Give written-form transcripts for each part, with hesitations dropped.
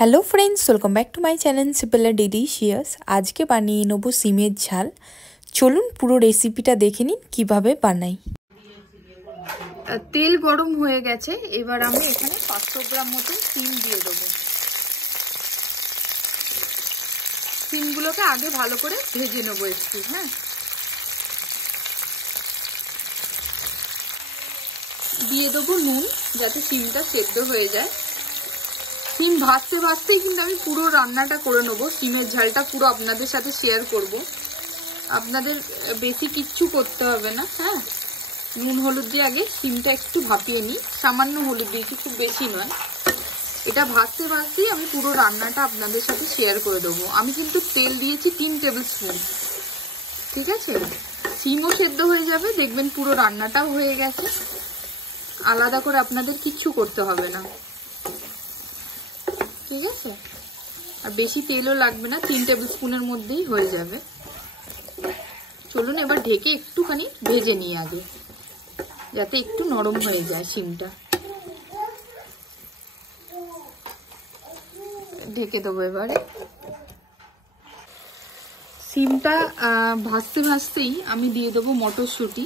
Hello friends, welcome back to my channel simple and delicious. আজকে বানিয়ে নেব সিমের ঝাল। চলুন পুরো রেসিপিটা দেখে নিন কিভাবে বানাই। তেল গরম হয়ে গেছে, এবার আমি এখানে 500 গ্রাম মতো সিম দিয়ে দেবো। সিমগুলোকে আগে ভালো করে ভেজে নেবো একটু। দিয়ে দেবো নুন, যাতে সিমটা সেদ্ধ হয়ে যায়। সিম ভাজতে ভাজতেই কিন্তু আমি পুরো রান্নাটা করে নেবো। সিমের ঝালটা পুরো আপনাদের সাথে শেয়ার করব। আপনাদের বেশি কিচ্ছু করতে হবে না। নুন হলুদ দিয়ে আগে সিমটা একটু ভাপিয়ে নিই। সামান্য হলুদ দিয়েছি, খুব বেশি নয়। এটা ভাজতে ভাজতেই আমি পুরো রান্নাটা আপনাদের সাথে শেয়ার করে দেবো। আমি কিন্তু তেল দিয়েছি 3 টেবিল স্পুন। ঠিক আছে, সিমও সেদ্ধ হয়ে যাবে, দেখবেন পুরো রান্নাটাও হয়ে গেছে। আলাদা করে আপনাদের কিচ্ছু করতে হবে না। ঠিক আছে, আর বেশি তেলও লাগবে না, 3 টেবিল স্পুনের মধ্যেই হয়ে যাবে। চলুন এবার ঢেকে একটুখানি ভেজে নিই আগে, যাতে একটু নরম হয়ে যায় সিমটা। ঢেকে দেবো এবারে। সিমটা ভাজতে ভাজতেই আমি দিয়ে দেবো মটরশুঁটি,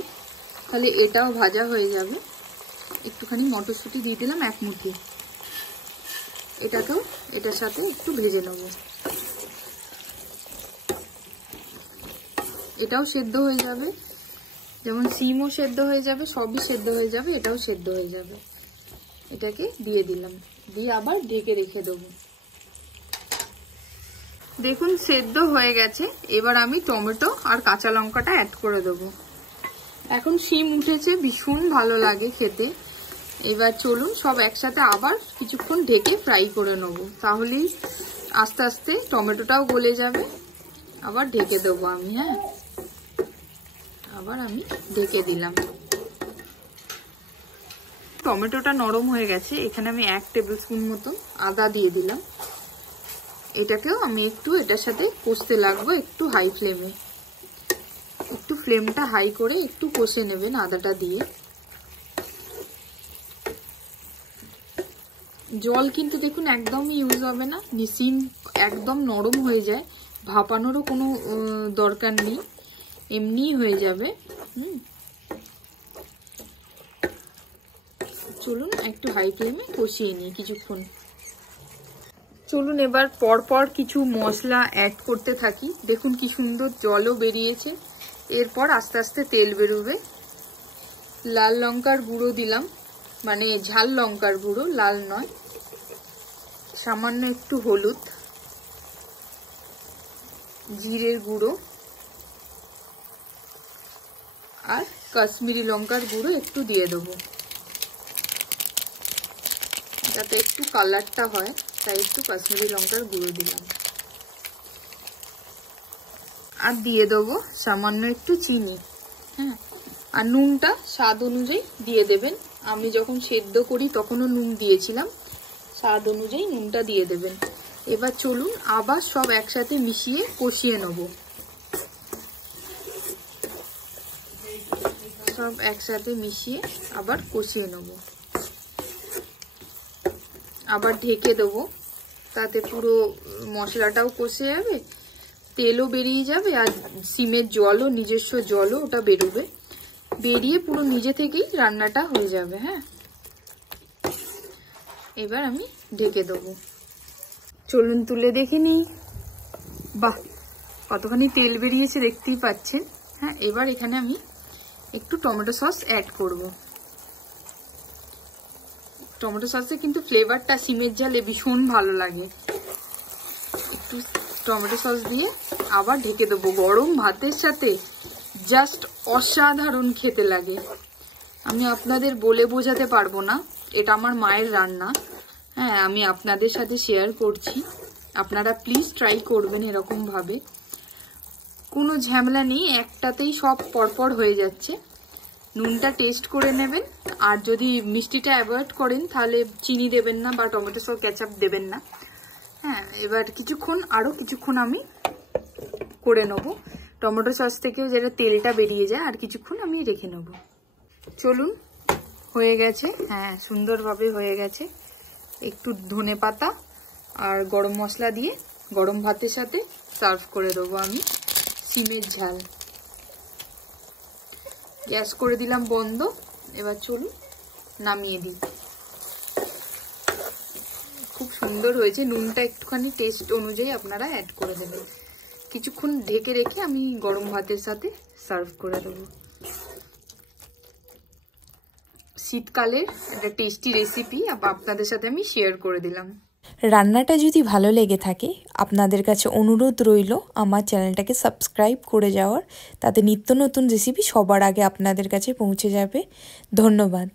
তাহলে এটাও ভাজা হয়ে যাবে। একটুখানি মটরশুঁটি দিয়ে দিলাম, 1 মুঠি। এটাকেও এটার সাথে একটু ভেজে নেব। এটাও সেদ্ধ হয়ে যাবে, যেমন সিমও সেদ্ধ হয়ে যাবে, সবই সেদ্ধ হয়ে যাবে, এটাও সেদ্ধ হয়ে যাবে। এটাকে দিয়ে দিলাম, দিয়ে আবার ঢেকে রেখে দেবো। দেখুন সেদ্ধ হয়ে গেছে। এবার আমি টমেটো আর কাঁচা লঙ্কাটা অ্যাড করে দেবো। এখন সিম উঠেছে, ভীষণ ভালো লাগে খেতে। এবার চলুন সব একসাথে আবার কিছুক্ষণ ঢেকে ফ্রাই করে নেব, তাহলেই আস্তে আস্তে টমেটোটাও গলে যাবে। আবার ঢেকে দেবো আমি। আবার আমি ঢেকে দিলাম। টমেটোটা নরম হয়ে গেছে। এখানে আমি 1 টেবিল স্পুন মতো আদা দিয়ে দিলাম। এটাকেও আমি একটু এটার সাথে কষতে লাগবো, একটু হাই ফ্লেমে। একটু ফ্লেমটা হাই করে একটু কষে নেবেন আদাটা দিয়ে। জল কিন্তু দেখুন একদমই ইউজ হবে না, সিম একদম নরম হয়ে যায়, ভাপানোরও কোনো দরকার নেই, এমনিই হয়ে যাবে। চলুন একটু হাই ফ্লেমে কষিয়ে নিই কিছুক্ষণ। চলুন এবার পরপর কিছু মশলা অ্যাড করতে থাকি। দেখুন কি সুন্দর জলও বেরিয়েছে, এরপর আস্তে আস্তে তেল বেরোবে। লাল লঙ্কার গুঁড়ো দিলাম, মানে ঝাল লঙ্কার গুঁড়ো, লাল নয়। সামান্য একটু হলুদ, জিরের গুঁড়ো আর কাশ্মীরি লঙ্কার গুঁড়ো একটু দিয়ে দেবো, যাতে একটু কালারটা হয়, তাই একটু কাশ্মীরি লঙ্কার গুঁড়ো দিলাম। আর দিয়ে দেবো সামান্য একটু চিনি। আর নুনটা স্বাদ অনুযায়ী দিয়ে দেবেন। আমি যখন সেদ্ধ করি তখনও নুন দিয়েছিলাম, স্বাদ অনুযায়ী নুনটা দিয়ে দেবেন। এবার চলুন আবার সব একসাথে মিশিয়ে কষিয়ে নেব। সব একসাথে মিশিয়ে আবার কষিয়ে নেব। আবার ঢেকে দেবো, তাতে পুরো মশলাটাও কষে যাবে, তেলও বেরিয়ে যাবে, আর সিমের জলও, নিজস্ব জলও ওটা বেরোবে। বেরিয়ে পুরো নিজে থেকেই রান্নাটা হয়ে যাবে। এবার আমি ঢেকে দেবো। চলুন তুলে দেখে নিই। বাহ, কতখানি তেল বেরিয়েছে দেখতেই পাচ্ছেন। এবার এখানে আমি একটু টমেটো সস অ্যাড করব। টমেটো সসে কিন্তু ফ্লেভারটা সিমের ঝালে ভীষণ ভালো লাগে। একটু টমেটো সস দিয়ে আবার ঢেকে দেবো। গরম ভাতের সাথে জাস্ট অসাধারণ খেতে লাগে। আমি আপনাদের বলে বোঝাতে পারবো না, এটা আমার মায়ের রান্না। আমি আপনাদের সাথে শেয়ার করছি। আপনারা প্লিজ ট্রাই করবেন এরকম ভাবে। কোনো ঝামেলা নেই, একটাতেই সব পরপর হয়ে যাচ্ছে। নুনটা টেস্ট করে নেবেন, আর যদি মিষ্টিটা অ্যাভয়েড করেন তাহলে চিনি দেবেন না বা টমেটো সস কেচাপ দেবেন না। এবার আরো কিছুক্ষণ আমি করে নেব। টমেটো সস থেকেও যেটা তেলটা বেরিয়ে যায়, আর কিছুক্ষণ আমি রেখে নেব। চলুন, হয়ে গেছে। সুন্দরভাবে হয়ে গেছে। একটু ধনেপাতা আর গরম মশলা দিয়ে গরম ভাতের সাথে সার্ভ করে দেবো আমি সিমের ঝাল। গ্যাস করে দিলাম বন্ধ। এবার চলুন নামিয়ে দিই। খুব সুন্দর হয়েছে। নুনটা একটুখানি টেস্ট অনুযায়ী আপনারা অ্যাড করে দেবেন। কিছুক্ষণ ঢেকে রেখে আমি গরম ভাতের সাথে সার্ভ করে দেবো। শীতকালের একটা টেস্টি রেসিপি আপনাদের সাথে আমি শেয়ার করে দিলাম। রান্নাটা যদি ভালো লেগে থাকে আপনাদের কাছে অনুরোধ রইল আমার চ্যানেলটাকে সাবস্ক্রাইব করে যাওয়ার, তাতে নিত্য নতুন রেসিপি সবার আগে আপনাদের কাছে পৌঁছে যাবে। ধন্যবাদ।